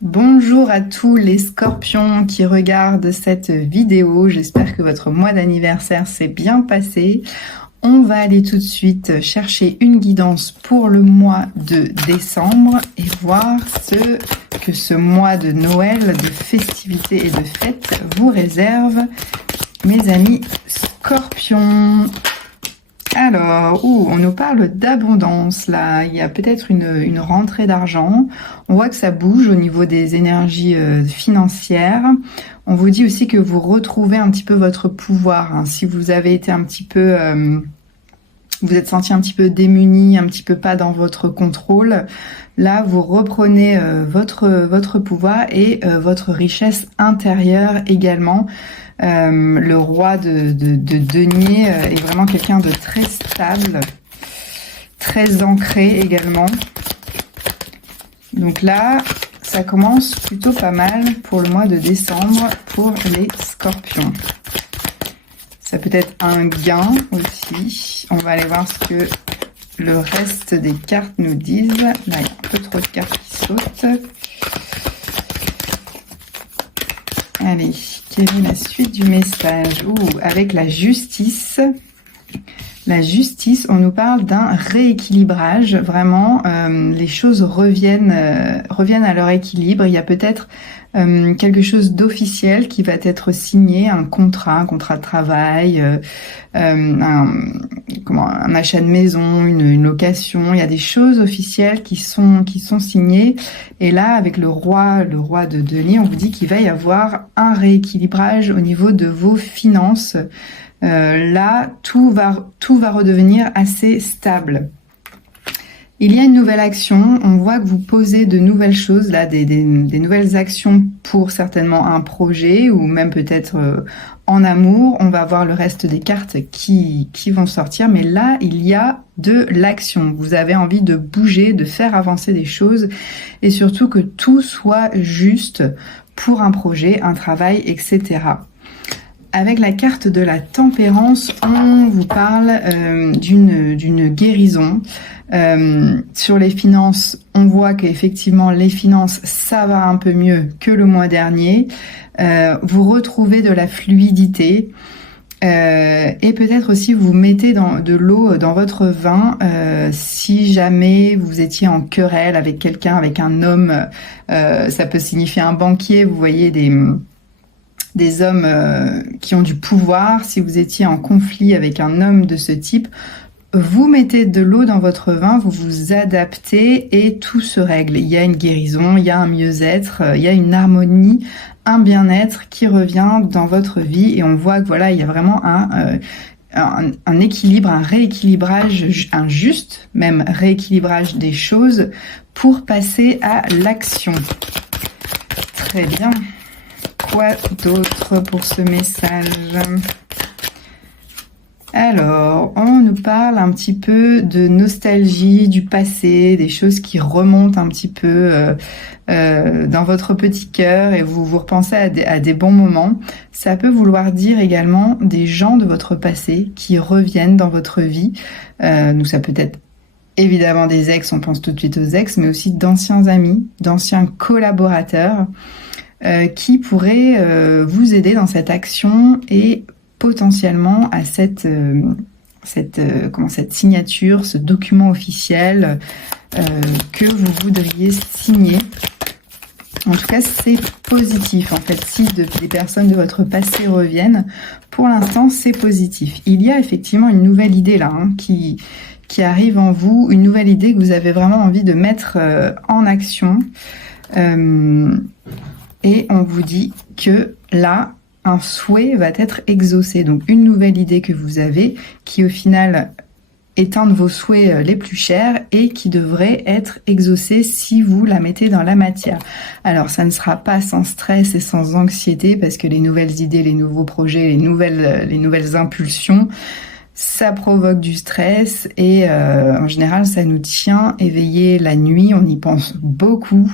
Bonjour à tous les scorpions qui regardent cette vidéo. J'espère que votre mois d'anniversaire s'est bien passé. On va aller tout de suite chercher une guidance pour le mois de décembre et voir ce que ce mois de Noël, de festivités et de fêtes vous réserve, mes amis scorpions. Alors, on nous parle d'abondance là, il y a peut-être une rentrée d'argent, on voit que ça bouge au niveau des énergies financières, on vous dit aussi que vous retrouvez un petit peu votre pouvoir, hein. Si vous avez été un petit peu, vous êtes senti un petit peu démuni, un petit peu pas dans votre contrôle, là vous reprenez votre pouvoir et votre richesse intérieure également. Le roi de denier est vraiment quelqu'un de très stable, très ancré également. Donc là, ça commence plutôt pas mal pour le mois de décembre pour les scorpions. Ça peut être un gain aussi. On va aller voir ce que le reste des cartes nous disent. Là, il y a un peu trop de cartes qui sautent. Allez, quelle est la suite du message? Avec la justice. La justice, on nous parle d'un rééquilibrage. Vraiment, les choses reviennent à leur équilibre. Il y a peut-être quelque chose d'officiel qui va être signé, un contrat de travail, un achat de maison, une location. Il y a des choses officielles qui sont signées. Et là, avec le roi de denier, on vous dit qu'il va y avoir un rééquilibrage au niveau de vos finances. Là, tout va redevenir assez stable. Il y a une nouvelle action, on voit que vous posez de nouvelles choses, là, des nouvelles actions pour certainement un projet ou même peut-être en amour. On va voir le reste des cartes qui vont sortir, mais là, il y a de l'action. Vous avez envie de bouger, de faire avancer des choses et surtout que tout soit juste pour un projet, un travail, etc. Avec la carte de la tempérance, on vous parle d'une guérison. Sur les finances, on voit qu'effectivement les finances, ça va un peu mieux que le mois dernier. Vous retrouvez de la fluidité. Et peut-être aussi vous mettez de l'eau dans votre vin si jamais vous étiez en querelle avec quelqu'un, avec un homme. Ça peut signifier un banquier, vous voyez des hommes qui ont du pouvoir. Si vous étiez en conflit avec un homme de ce type, vous mettez de l'eau dans votre vin, vous vous adaptez et tout se règle. Il y a une guérison, il y a un mieux-être, il y a une harmonie, un bien-être qui revient dans votre vie et on voit que voilà, il y a vraiment un équilibre, un rééquilibrage, un juste même rééquilibrage des choses pour passer à l'action. Très bien. Quoi d'autre pour ce message? Alors, on nous parle un petit peu de nostalgie du passé, des choses qui remontent un petit peu dans votre petit cœur et vous repensez à des bons moments. Ça peut vouloir dire également des gens de votre passé qui reviennent dans votre vie. Donc ça peut être évidemment des ex, on pense tout de suite aux ex, mais aussi d'anciens amis, d'anciens collaborateurs. Qui pourrait vous aider dans cette action et potentiellement à cette signature, ce document officiel que vous voudriez signer. En tout cas, c'est positif. En fait, si des personnes de votre passé reviennent, pour l'instant, c'est positif. Il y a effectivement une nouvelle idée là qui arrive en vous, une nouvelle idée que vous avez vraiment envie de mettre en action. Et on vous dit que là, un souhait va être exaucé. Donc une nouvelle idée que vous avez qui au final est un de vos souhaits les plus chers et qui devrait être exaucée si vous la mettez dans la matière. Alors ça ne sera pas sans stress et sans anxiété parce que les nouvelles idées, les nouveaux projets, les nouvelles impulsions, ça provoque du stress et en général ça nous tient éveillés la nuit, on y pense beaucoup.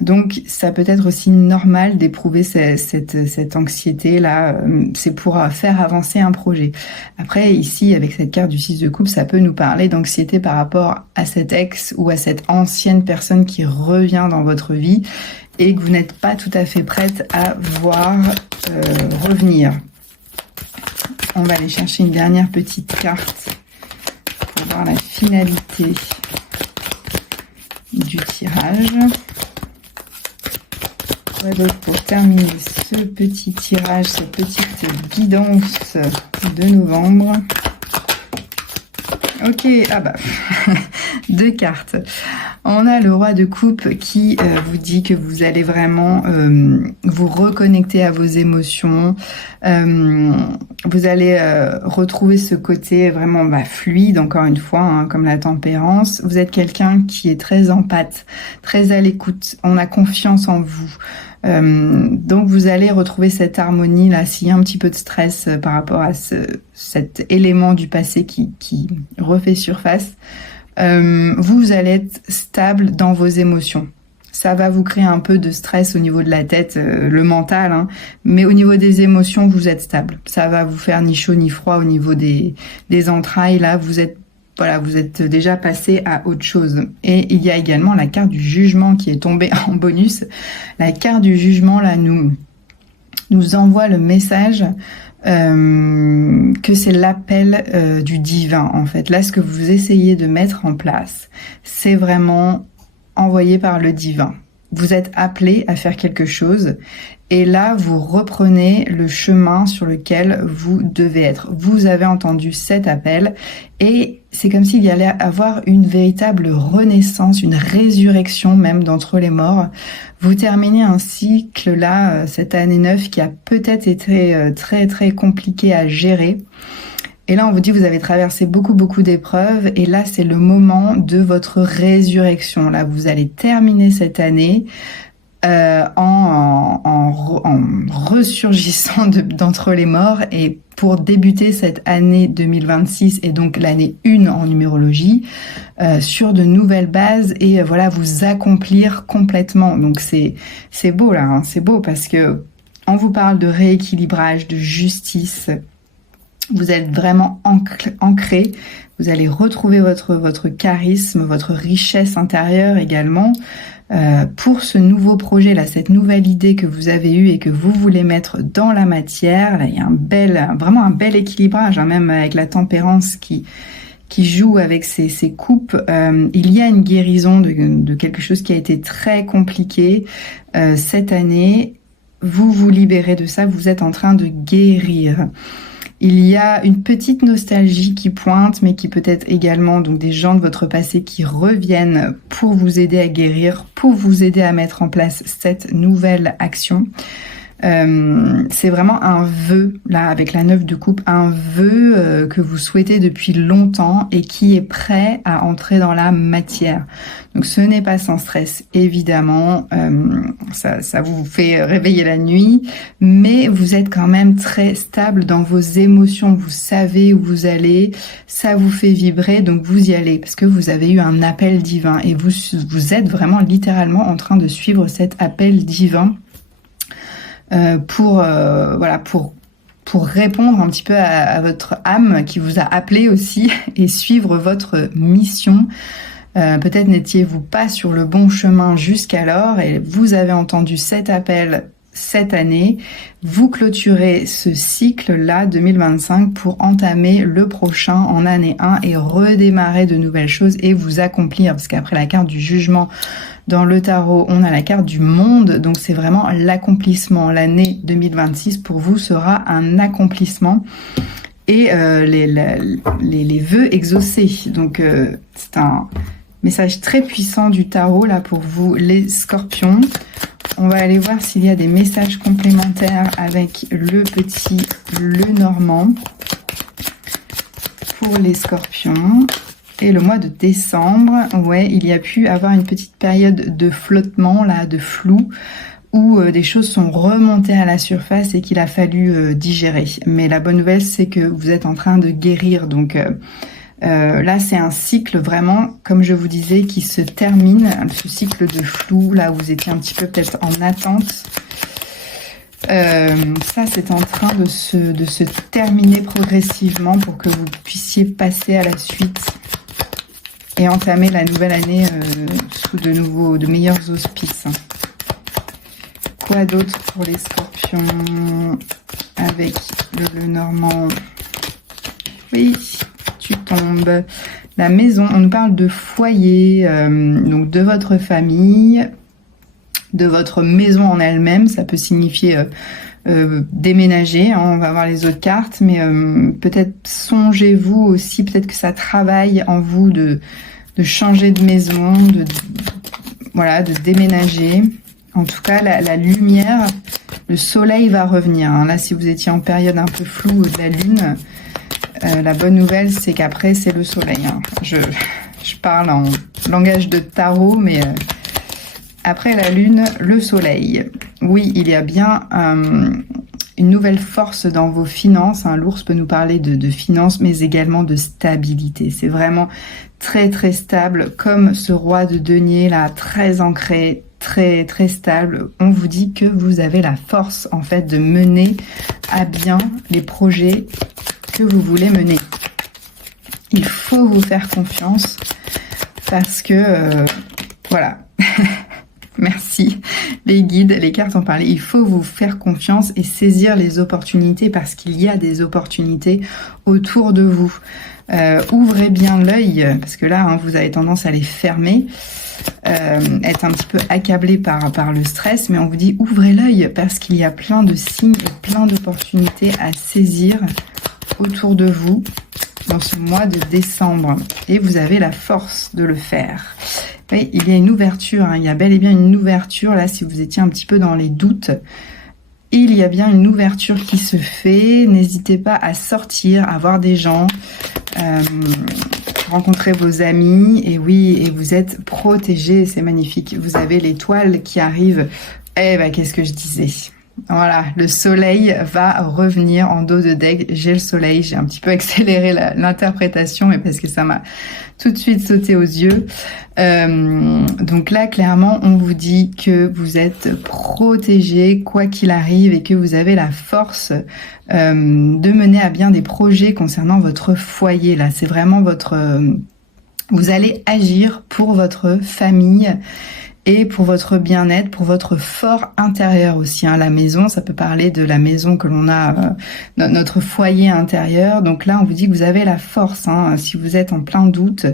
Donc ça peut être aussi normal d'éprouver cette anxiété là, c'est pour faire avancer un projet. Après ici avec cette carte du 6 de coupe, ça peut nous parler d'anxiété par rapport à cet ex ou à cette ancienne personne qui revient dans votre vie et que vous n'êtes pas tout à fait prête à voir revenir. On va aller chercher une dernière petite carte pour voir la finalité du tirage. Quoi d'autre pour terminer ce petit tirage, cette petite guidance de novembre? Ok, ah bah, 2 cartes. On a le roi de coupe qui vous dit que vous allez vraiment vous reconnecter à vos émotions. Vous allez retrouver ce côté vraiment fluide, encore une fois, hein, comme la tempérance. Vous êtes quelqu'un qui est très empathe, très à l'écoute. On a confiance en vous. Donc vous allez retrouver cette harmonie là, s'il y a un petit peu de stress par rapport à cet élément du passé qui refait surface, vous allez être stable dans vos émotions. Ça va vous créer un peu de stress au niveau de la tête, le mental, hein, mais au niveau des émotions, vous êtes stable. Ça va vous faire ni chaud ni froid au niveau des entrailles. Là, vous êtes déjà passé à autre chose. Et il y a également la carte du jugement qui est tombée en bonus. La carte du jugement, là, nous envoie le message que c'est l'appel du divin, en fait. Là, ce que vous essayez de mettre en place, c'est vraiment envoyé par le divin. Vous êtes appelé à faire quelque chose et là, vous reprenez le chemin sur lequel vous devez être. Vous avez entendu cet appel et c'est comme s'il y allait avoir une véritable renaissance, une résurrection même d'entre les morts. Vous terminez un cycle là, cette année 9 qui a peut-être été très très compliqué à gérer. Et là, on vous dit, vous avez traversé beaucoup d'épreuves. Et là, c'est le moment de votre résurrection. Là, vous allez terminer cette année en ressurgissant d'entre les morts. Et pour débuter cette année 2026, et donc l'année 1 en numérologie, sur de nouvelles bases et voilà, vous accomplir complètement. Donc, c'est beau là, hein, c'est beau parce que on vous parle de rééquilibrage, de justice. Vous êtes vraiment ancré, vous allez retrouver votre charisme, votre richesse intérieure également pour ce nouveau projet là, cette nouvelle idée que vous avez eue et que vous voulez mettre dans la matière. Là, il y a vraiment un bel équilibrage, hein, même avec la tempérance qui joue avec ces coupes. Il y a une guérison de quelque chose qui a été très compliqué cette année. Vous vous libérez de ça, vous êtes en train de guérir. Il y a une petite nostalgie qui pointe, mais qui peut être également donc des gens de votre passé qui reviennent pour vous aider à guérir, pour vous aider à mettre en place cette nouvelle action. C'est vraiment un vœu, là, avec la 9 de coupe, un vœu que vous souhaitez depuis longtemps et qui est prêt à entrer dans la matière. Donc ce n'est pas sans stress, évidemment, ça vous fait réveiller la nuit, mais vous êtes quand même très stable dans vos émotions, vous savez où vous allez, ça vous fait vibrer, donc vous y allez, parce que vous avez eu un appel divin et vous êtes vraiment littéralement en train de suivre cet appel divin. Pour répondre un petit peu à votre âme qui vous a appelé aussi et suivre votre mission. Peut-être n'étiez-vous pas sur le bon chemin jusqu'alors et vous avez entendu cet appel cette année. Vous clôturez ce cycle-là 2025 pour entamer le prochain en année 1 et redémarrer de nouvelles choses et vous accomplir, parce qu'après la carte du jugement dans le tarot, on a la carte du monde, donc c'est vraiment l'accomplissement. L'année 2026 pour vous sera un accomplissement et les vœux exaucés. Donc c'est un message très puissant du tarot là pour vous les scorpions. On va aller voir s'il y a des messages complémentaires avec le petit Lenormand pour les scorpions. Et le mois de décembre, ouais, il y a pu avoir une petite période de flottement, là, de flou, où des choses sont remontées à la surface et qu'il a fallu digérer. Mais la bonne nouvelle, c'est que vous êtes en train de guérir. Donc là, c'est un cycle vraiment, comme je vous disais, qui se termine. Ce cycle de flou, là où vous étiez un petit peu peut-être en attente. Ça, c'est en train de se terminer progressivement pour que vous puissiez passer à la suite et entamer la nouvelle année sous de meilleurs auspices. Quoi d'autre pour les scorpions avec le Normand? Oui, tu tombes. La maison, on nous parle de foyer, donc de votre famille, de votre maison en elle-même. Ça peut signifier déménager, hein, on va voir les autres cartes, mais peut-être songez-vous aussi, peut-être que ça travaille en vous de changer de maison, voilà, de déménager. En tout cas, la lumière, le soleil va revenir. Hein. Là, si vous étiez en période un peu floue de la lune, la bonne nouvelle, c'est qu'après, c'est le soleil. Hein. Je parle en langage de tarot, mais après la lune, le soleil. Oui, il y a bien une nouvelle force dans vos finances. Hein. L'ours peut nous parler de finances, mais également de stabilité. C'est vraiment très, très stable, comme ce roi de denier, là, très ancré, très très stable. On vous dit que vous avez la force en fait de mener à bien les projets que vous voulez mener. Il faut vous faire confiance parce que voilà. Merci les guides, les cartes en parlaient. Il faut vous faire confiance et saisir les opportunités parce qu'il y a des opportunités autour de vous. Ouvrez bien l'œil parce que là hein, vous avez tendance à les fermer. Être un petit peu accablé par le stress, mais on vous dit ouvrez l'œil parce qu'il y a plein de signes et plein d'opportunités à saisir autour de vous dans ce mois de décembre et vous avez la force de le faire. Oui, il y a une ouverture, hein, il y a bel et bien une ouverture là si vous étiez un petit peu dans les doutes. Il y a bien une ouverture qui se fait, n'hésitez pas à sortir, à voir des gens, rencontrer vos amis, et oui, et vous êtes protégés, c'est magnifique. Vous avez l'étoile qui arrive, eh ben qu'est-ce que je disais? Voilà, le soleil va revenir en dos de deck. J'ai le soleil, j'ai un petit peu accéléré l'interprétation, mais parce que ça m'a tout de suite sauté aux yeux. Donc là, clairement, on vous dit que vous êtes protégé quoi qu'il arrive et que vous avez la force de mener à bien des projets concernant votre foyer. Là, c'est vraiment vous allez agir pour votre famille et pour votre bien-être, pour votre fort intérieur aussi. Hein. La maison, ça peut parler de la maison que l'on a, notre foyer intérieur. Donc là, on vous dit que vous avez la force. Hein. Si vous êtes en plein doute,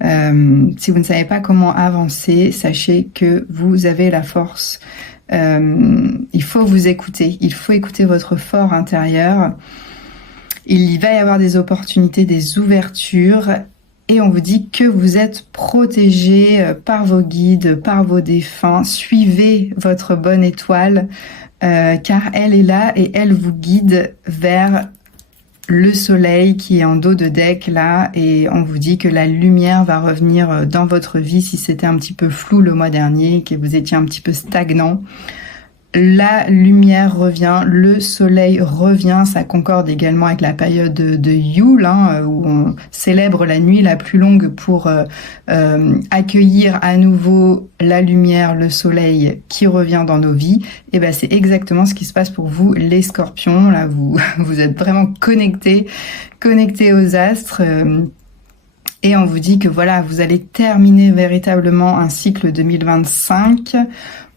si vous ne savez pas comment avancer, sachez que vous avez la force. Il faut vous écouter. Il faut écouter votre fort intérieur. Il va y avoir des opportunités, des ouvertures. Et on vous dit que vous êtes protégé par vos guides, par vos défunts. Suivez votre bonne étoile, car elle est là et elle vous guide vers le soleil qui est en dos de deck là. Et on vous dit que la lumière va revenir dans votre vie si c'était un petit peu flou le mois dernier, que vous étiez un petit peu stagnant. La lumière revient, le soleil revient, ça concorde également avec la période de Yule, hein, où on célèbre la nuit la plus longue pour accueillir à nouveau la lumière, le soleil qui revient dans nos vies. Et ben c'est exactement ce qui se passe pour vous, les scorpions. Là, vous êtes vraiment connectés aux astres. Et on vous dit que voilà, vous allez terminer véritablement un cycle 2025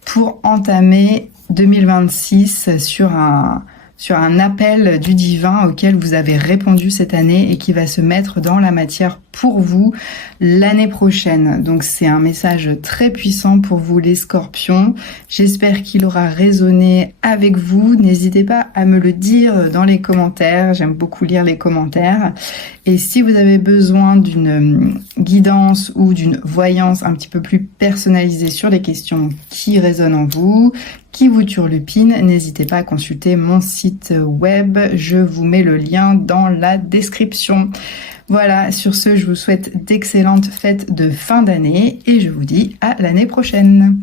pour entamer 2026 sur un appel du divin auquel vous avez répondu cette année et qui va se mettre dans la matière pour vous l'année prochaine. Donc c'est un message très puissant pour vous les scorpions. J'espère qu'il aura résonné avec vous. N'hésitez pas à me le dire dans les commentaires. J'aime beaucoup lire les commentaires. Et si vous avez besoin d'une guidance ou d'une voyance un petit peu plus personnalisée sur les questions qui résonnent en vous, qui vous turlupinent, n'hésitez pas à consulter mon site web. Je vous mets le lien dans la description. Voilà, sur ce, je vous souhaite d'excellentes fêtes de fin d'année et je vous dis à l'année prochaine.